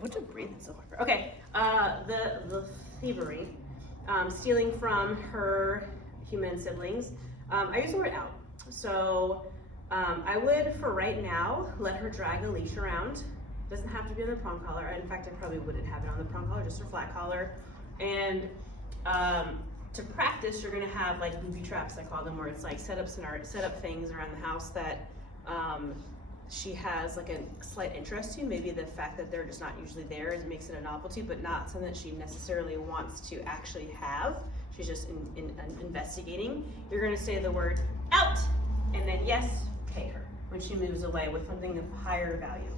What's a breathing so hard? Okay, the thievery, stealing from her human siblings. I use the word out. So I would, for right now, let her drag a leash around. Doesn't have to be on the prong collar. In fact, I probably wouldn't have it on the prong collar, just her flat collar. And to practice, you're gonna have like booby traps, I call them, where it's like set up things around the house that she has like a slight interest to. Maybe the fact that they're just not usually there makes it a novelty, but not something that she necessarily wants to actually have. She's just investigating. You're gonna say the word out, and then yes, pay her when she moves away with something of higher value.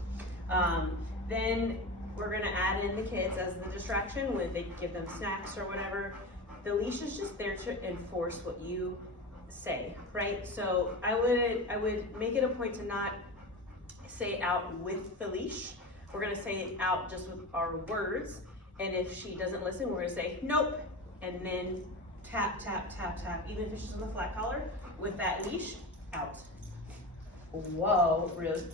Then we're gonna add in the kids as the distraction when they give them snacks or whatever. The leash is just there to enforce what you say, right? So I would make it a point to not say out with the leash. We're gonna say it out just with our words. And if she doesn't listen, we're gonna say nope, and then tap, tap, tap, tap, even if she's on the flat collar, with that leash, out. Whoa, rude.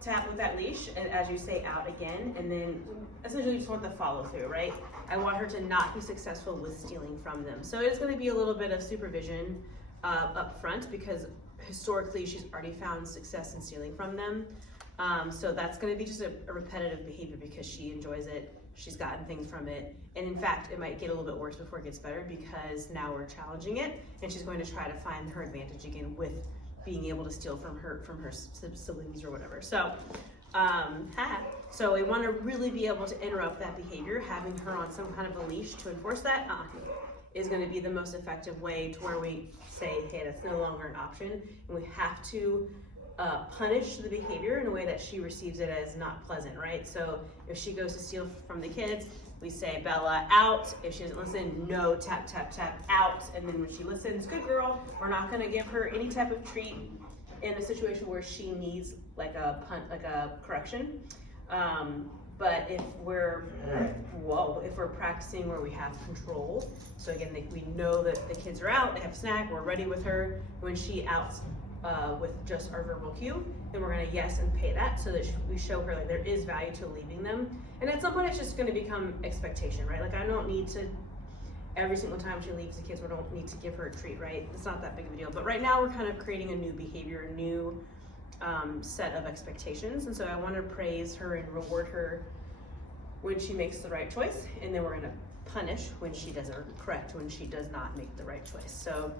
Tap with that leash, and as you say out again, and then essentially you just want the follow through, right? I want her to not be successful with stealing from them. So it's gonna be a little bit of supervision up front, because historically she's already found success in stealing from them. So that's gonna be just a repetitive behavior because she enjoys it, she's gotten things from it. And in fact, it might get a little bit worse before it gets better, because now we're challenging it, and she's going to try to find her advantage again with being able to steal from her siblings or whatever. So, so we want to really be able to interrupt that behavior. Having her on some kind of a leash to enforce that is going to be the most effective way to where we say, hey, that's no longer an option, and we have to punish the behavior in a way that she receives it as not pleasant, right? So if she goes to steal from the kids, we say, Bella, out. If she doesn't listen, no, tap, tap, tap, out. And then when she listens, good girl. We're not gonna give her any type of treat in a situation where she needs like a correction. But if we're practicing where we have control, so again, we know that the kids are out, they have a snack, we're ready with her. When she outs with just our verbal cue, then we're gonna yes and pay that, so that we show her like there is value to leaving them. And at some point it's just gonna become expectation, right? Like I don't need to, every single time she leaves the kids, we don't need to give her a treat, right? It's not that big of a deal. But right now we're kind of creating a new behavior, a new set of expectations. And so I wanna praise her and reward her when she makes the right choice. And then we're gonna punish when she doesn't, or correct when she does not make the right choice. So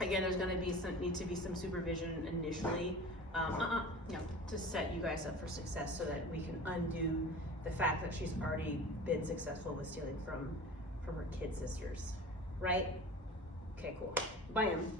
again, there's gonna be need to be some supervision initially, to set you guys up for success, so that we can undo the fact that she's already been successful with stealing from her kid sisters, right? Okay, cool. Bye, Em.